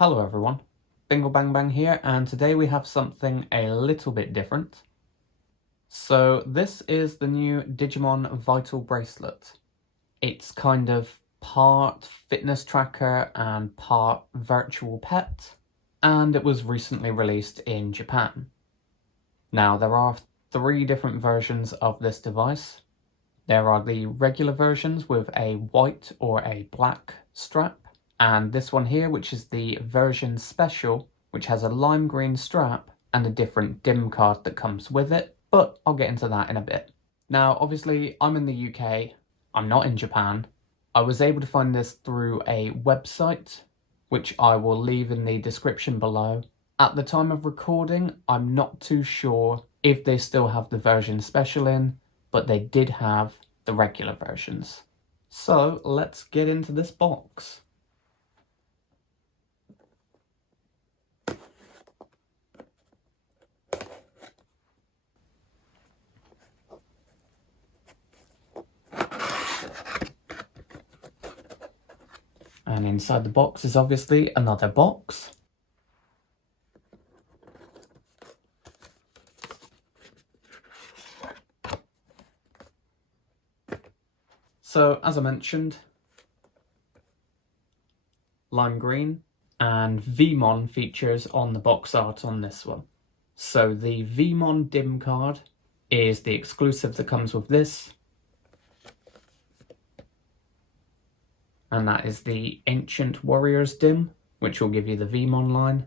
Hello everyone, Bingle Bang Bang here, and today we have something a little bit different. So this is the new Digimon Vital Bracelet. It's kind of part fitness tracker and part virtual pet, and it was recently released in Japan. Now there are 3 different versions of this device. There are the regular versions with a white or a black strap, and this one here, which is the version special, which has a lime green strap and a different DIM card that comes with it, but I'll get into that in a bit. Now, obviously, I'm in the UK, I'm not in Japan. I was able to find this through a website, which I will leave in the description below. At the time of recording, I'm not too sure if they still have the version special in, but they did have the regular versions. So let's get into this box. And inside the box is obviously another box. So, as I mentioned, lime green, and Veemon features on the box art on this one. So the Veemon DIM card is the exclusive that comes with this. And that is the Ancient Warriors DIM, which will give you the Veemon line.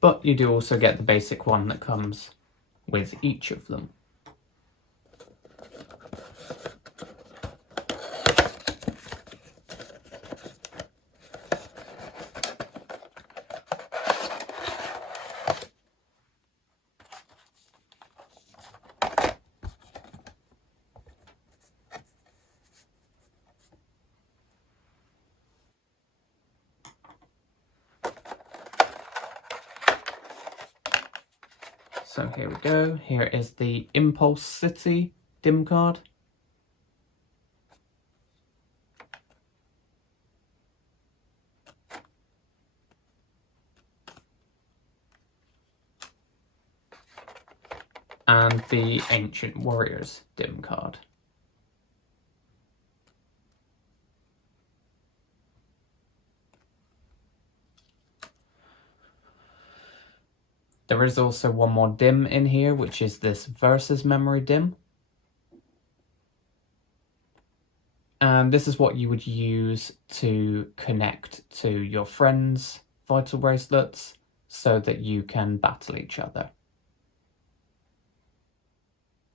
But you do also get the basic one that comes with each of them. So here we go, here is the Impulse City DIM card. And the Ancient Warriors DIM card. There is also one more DIM in here, which is this Versus Memory DIM. And this is what you would use to connect to your friends' Vital Bracelets so that you can battle each other.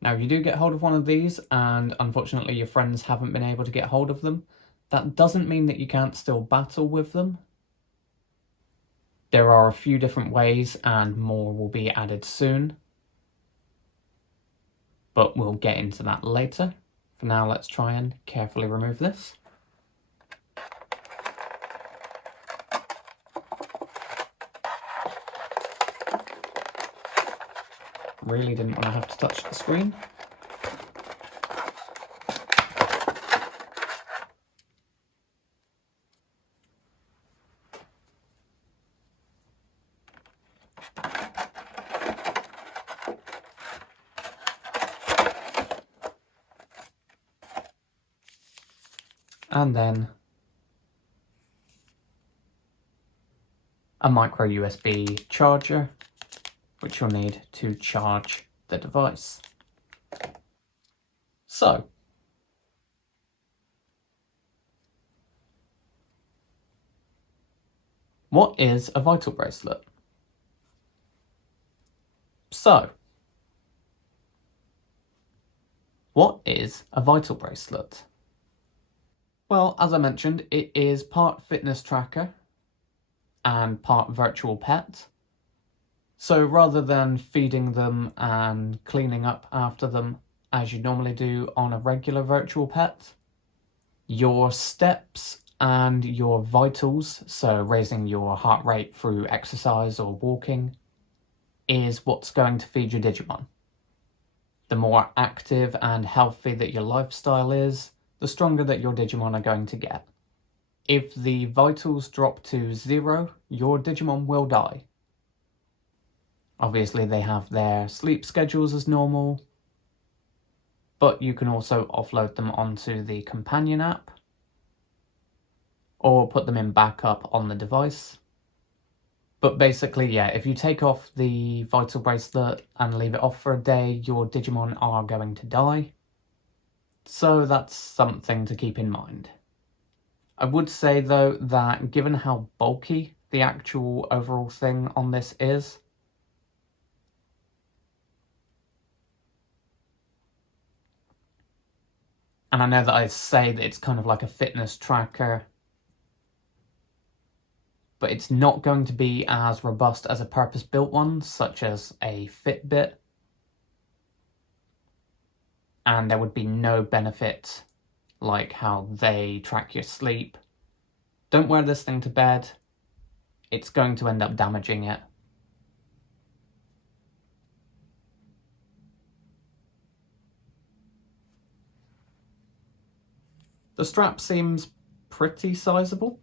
Now, if you do get hold of one of these and unfortunately your friends haven't been able to get hold of them, that doesn't mean that you can't still battle with them. There are a few different ways and more will be added soon, but we'll get into that later. For now, let's try and carefully remove this. Really didn't want to have to touch the screen. And then a micro USB charger, which you'll need to charge the device. So, what is a Vital Bracelet? So, what is a Vital Bracelet? Well, as I mentioned, it is part fitness tracker and part virtual pet. So rather than feeding them and cleaning up after them as you normally do on a regular virtual pet, your steps and your vitals, so raising your heart rate through exercise or walking, is what's going to feed your Digimon. The more active and healthy that your lifestyle is, the stronger that your Digimon are going to get. If the vitals drop to 0, your Digimon will die. Obviously they have their sleep schedules as normal, but you can also offload them onto the companion app, or put them in backup on the device. But basically, yeah, if you take off the Vital Bracelet and leave it off for a day, your Digimon are going to die. So that's something to keep in mind. I would say though that given how bulky the actual overall thing on this is, and I know that I say that it's kind of like a fitness tracker, but it's not going to be as robust as a purpose-built one, such as a Fitbit. And there would be no benefit like how they track your sleep. Don't wear this thing to bed. It's going to end up damaging it. The strap seems pretty sizable.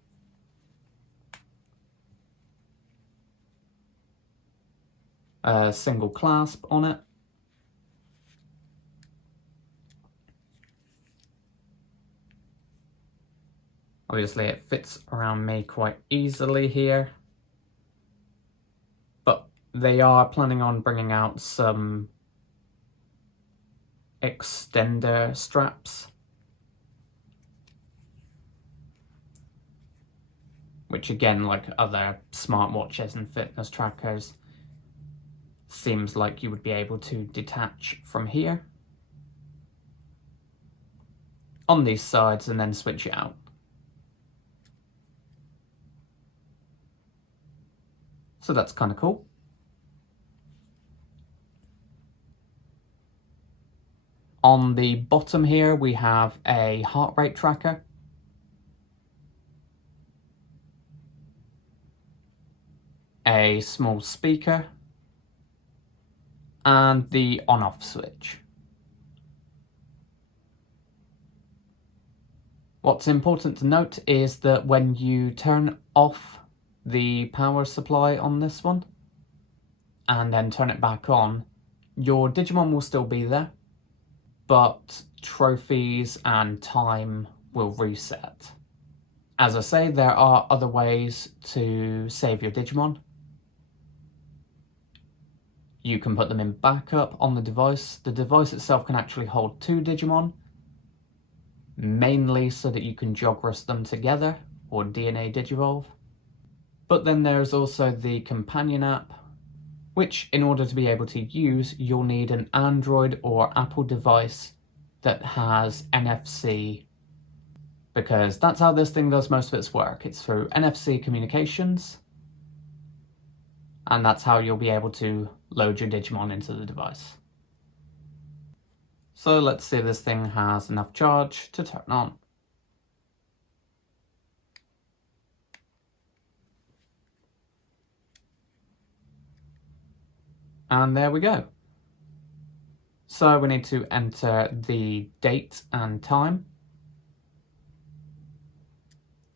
A single clasp on it. Obviously it fits around me quite easily here, but they are planning on bringing out some extender straps, which again, like other smartwatches and fitness trackers, seems like you would be able to detach from here on these sides and then switch it out. So that's kind of cool. On the bottom here, we have a heart rate tracker. A small speaker. And the on-off switch. What's important to note is that when you turn off the power supply on this one and then turn it back on, your Digimon will still be there, but trophies and time will reset. As I say, there are other ways to save your Digimon. You can put them in backup on the device. The device itself can actually hold 2 Digimon, mainly so that you can Jogrus them together, or DNA digivolve. But then there's also the companion app, which in order to be able to use, you'll need an Android or Apple device that has NFC, because that's how this thing does most of its work. It's through NFC communications, and that's how you'll be able to load your Digimon into the device. So let's see if this thing has enough charge to turn on. And there we go. So we need to enter the date and time.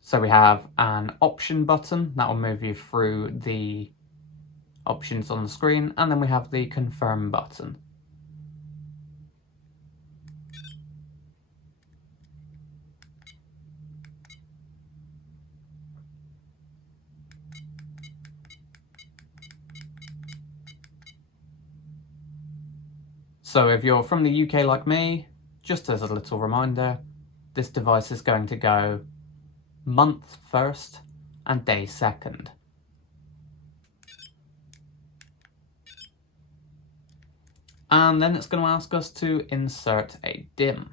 So we have an option button that will move you through the options on the screen, and then we have the confirm button. So if you're from the UK like me, just as a little reminder, this device is going to go month first and day second. And then it's going to ask us to insert a DIM.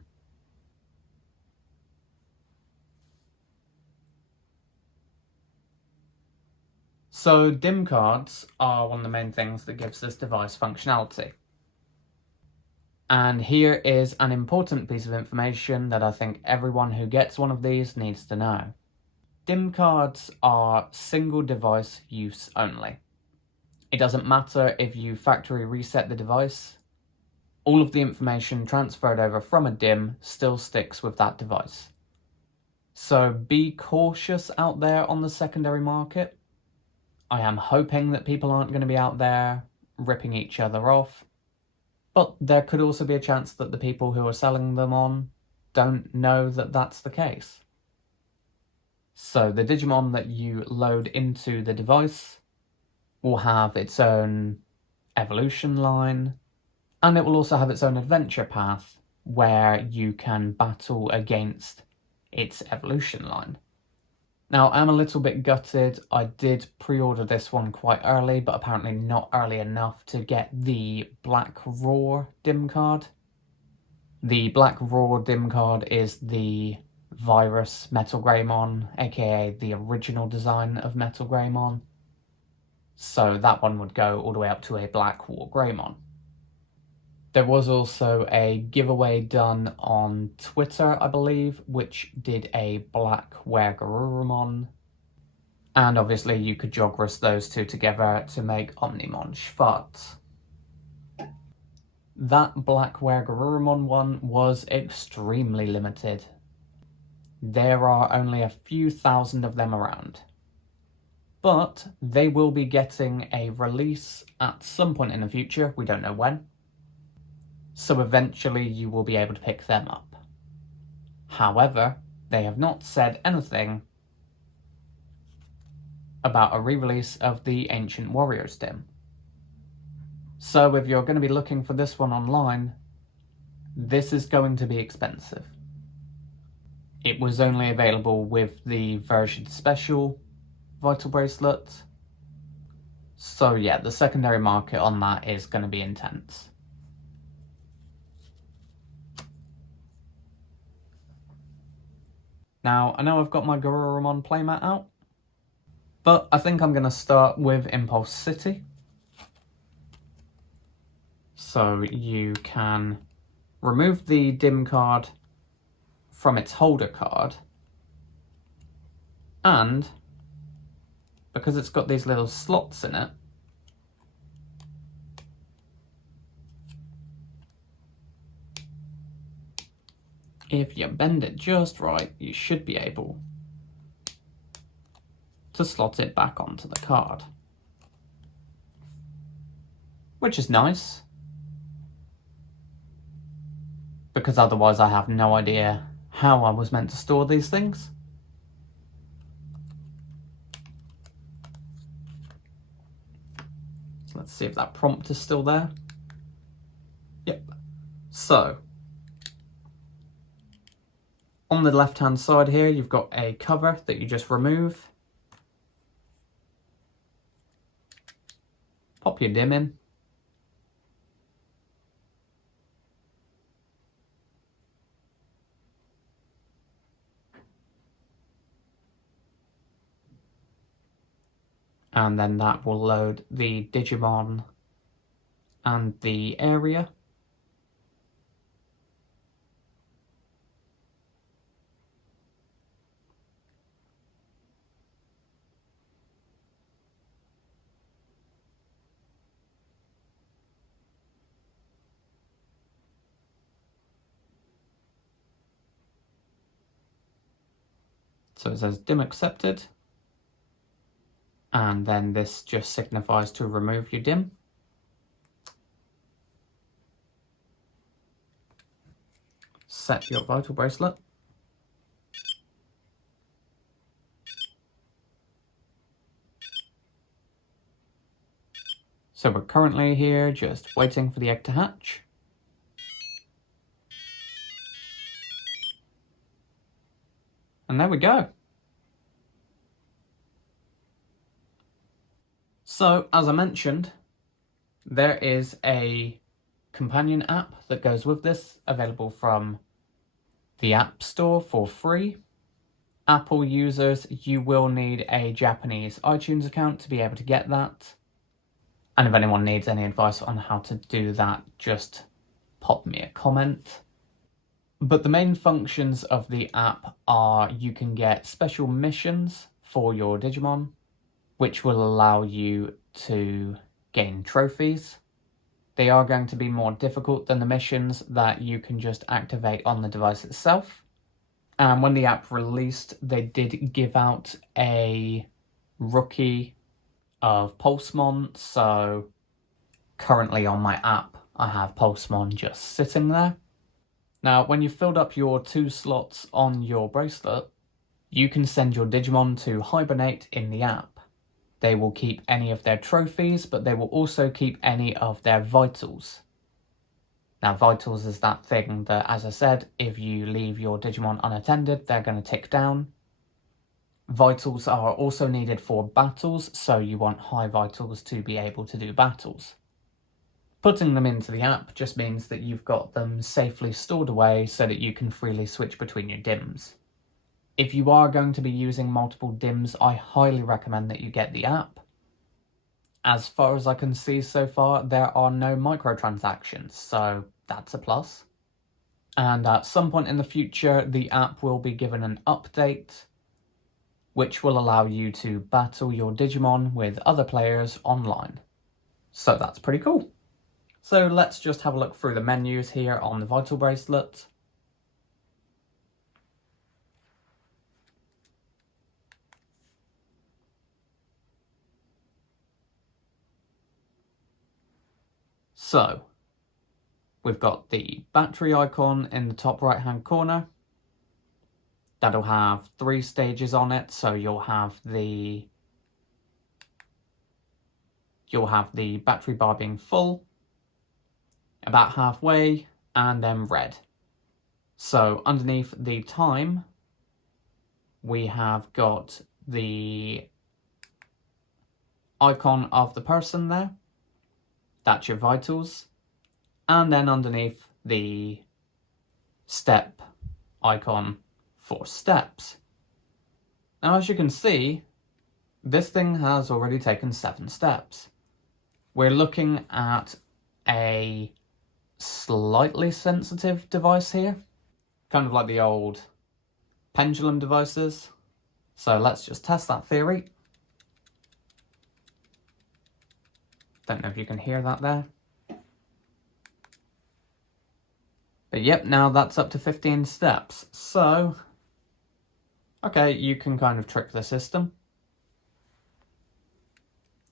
So DIM cards are one of the main things that gives this device functionality. And here is an important piece of information that I think everyone who gets one of these needs to know. DIM cards are single device use only. It doesn't matter if you factory reset the device, all of the information transferred over from a DIM still sticks with that device. So be cautious out there on the secondary market. I am hoping that people aren't going to be out there ripping each other off, but there could also be a chance that the people who are selling them on don't know that that's the case. So the Digimon that you load into the device will have its own evolution line, and it will also have its own adventure path where you can battle against its evolution line. Now, I'm a little bit gutted. I did pre-order this one quite early, but apparently not early enough to get the Black Raw DIM card. The Black Raw DIM card is the Virus Metal Greymon, aka the original design of Metal Greymon. So that one would go all the way up to a Black War Greymon. There was also a giveaway done on Twitter, I believe, which did a Black Wergurumon. And obviously you could jogress those two together to make Omnimon Schwarz. That Black Wergurumon one was extremely limited. There are only a few thousand of them around. But they will be getting a release at some point in the future, we don't know when. So eventually you will be able to pick them up. However, they have not said anything about a re-release of the Ancient Warriors DIM. So if you're going to be looking for this one online, this is going to be expensive. It was only available with the version special Vital Bracelet. So yeah, the secondary market on that is going to be intense. Now, I know I've got my Garurumon playmat out, but I think I'm going to start with Impulse City. So you can remove the DIM card from its holder card, and because it's got these little slots in it, if you bend it just right, you should be able to slot it back onto the card. Which is nice, because otherwise I have no idea how I was meant to store these things. So let's see if that prompt is still there. Yep. So, on the left-hand side here, you've got a cover that you just remove. Pop your DIM in. And then that will load the Digimon and the area. So it says DIM accepted. And then this just signifies to remove your DIM. Set your Vital Bracelet. So we're currently here just waiting for the egg to hatch. And there we go. So, as I mentioned, there is a companion app that goes with this, available from the App Store for free. Apple users, you will need a Japanese iTunes account to be able to get that. And if anyone needs any advice on how to do that, just pop me a comment. But the main functions of the app are you can get special missions for your Digimon, which will allow you to gain trophies. They are going to be more difficult than the missions that you can just activate on the device itself. And when the app released, they did give out a rookie of Pulsemon, so currently on my app I have Pulsemon just sitting there. Now, when you've filled up your 2 slots on your bracelet, you can send your Digimon to hibernate in the app. They will keep any of their trophies, but they will also keep any of their vitals. Now, vitals is that thing that, as I said, if you leave your Digimon unattended, they're going to tick down. Vitals are also needed for battles, so you want high vitals to be able to do battles. Putting them into the app just means that you've got them safely stored away so that you can freely switch between your DIMs. If you are going to be using multiple DIMs, I highly recommend that you get the app. As far as I can see so far, there are no microtransactions, so that's a plus. And at some point in the future, the app will be given an update, which will allow you to battle your Digimon with other players online. So that's pretty cool. So let's just have a look through the menus here on the Vital Bracelet. So, we've got the battery icon in the top right hand corner. That'll have 3 stages on it, so you'll have the battery bar being full, about halfway, and then red. So underneath the time, we have got the icon of the person there. That's your vitals. And then underneath the step icon for steps. Now, as you can see, this thing has already taken 7 steps. We're looking at a slightly sensitive device here, kind of like the old pendulum devices. So let's just test that theory. Don't know if you can hear that there. But yep, now that's up to 15 steps. So, okay, you can kind of trick the system.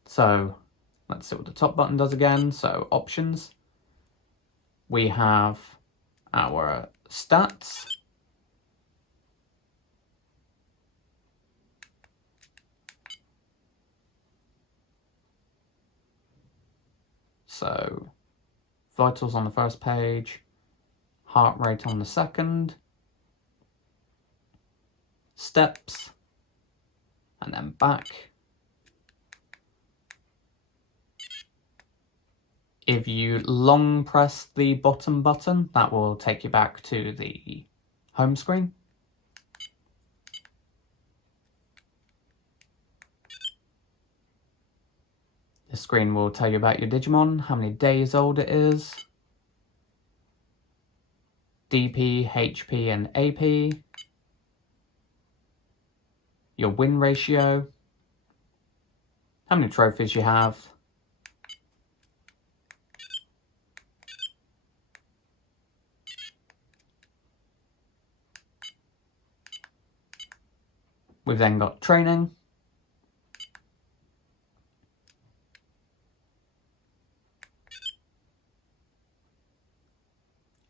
So, let's see what the top button does again. So, options. We have our stats. So, vitals on the first page, heart rate on the second, steps, and then back. If you long press the bottom button, that will take you back to the home screen. The screen will tell you about your Digimon, how many days old it is, DP, HP, and AP, your win ratio, how many trophies you have, we've then got training,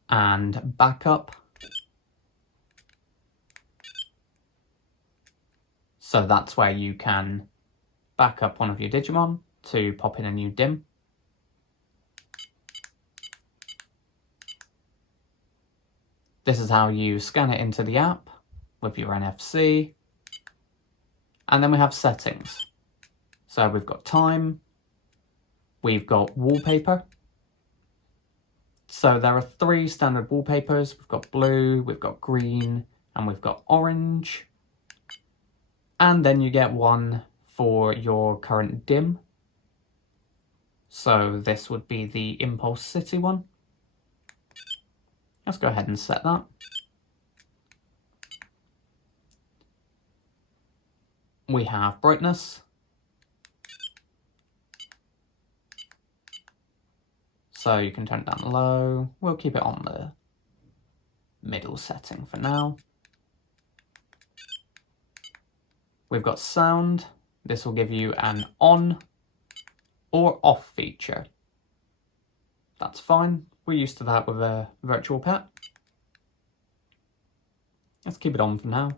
and backup. So that's where you can back up one of your Digimon to pop in a new DIM. This is how you scan it into the app with your NFC. And then we have settings. So we've got time, we've got wallpaper. So there are 3 standard wallpapers. We've got blue, we've got green, and we've got orange. And then you get one for your current DIM. So this would be the Impulse City one. Let's go ahead and set that. We have brightness. So you can turn it down low. We'll keep it on the middle setting for now. We've got sound. This will give you an on or off feature. That's fine. We're used to that with a virtual pet. Let's keep it on for now.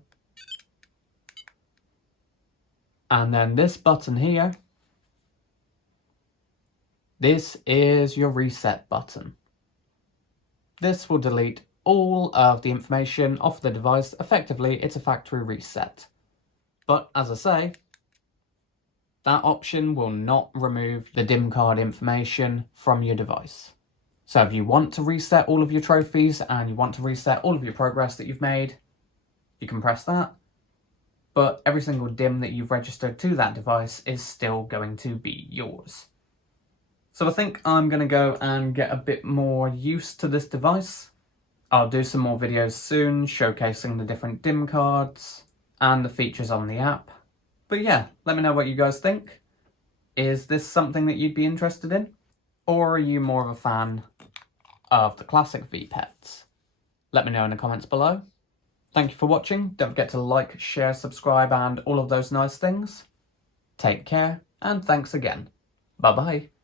And then this button here, this is your reset button. This will delete all of the information off the device. Effectively, it's a factory reset. But as I say, that option will not remove the DIM card information from your device. So if you want to reset all of your trophies and you want to reset all of your progress that you've made, you can press that. But every single DIM that you've registered to that device is still going to be yours. So I think I'm going to go and get a bit more used to this device. I'll do some more videos soon showcasing the different DIM cards and the features on the app. But yeah, let me know what you guys think. Is this something that you'd be interested in? Or are you more of a fan of the classic Vpets? Let me know in the comments below. Thank you for watching. Don't forget to like, share, subscribe and all of those nice things. Take care and thanks again. Bye bye.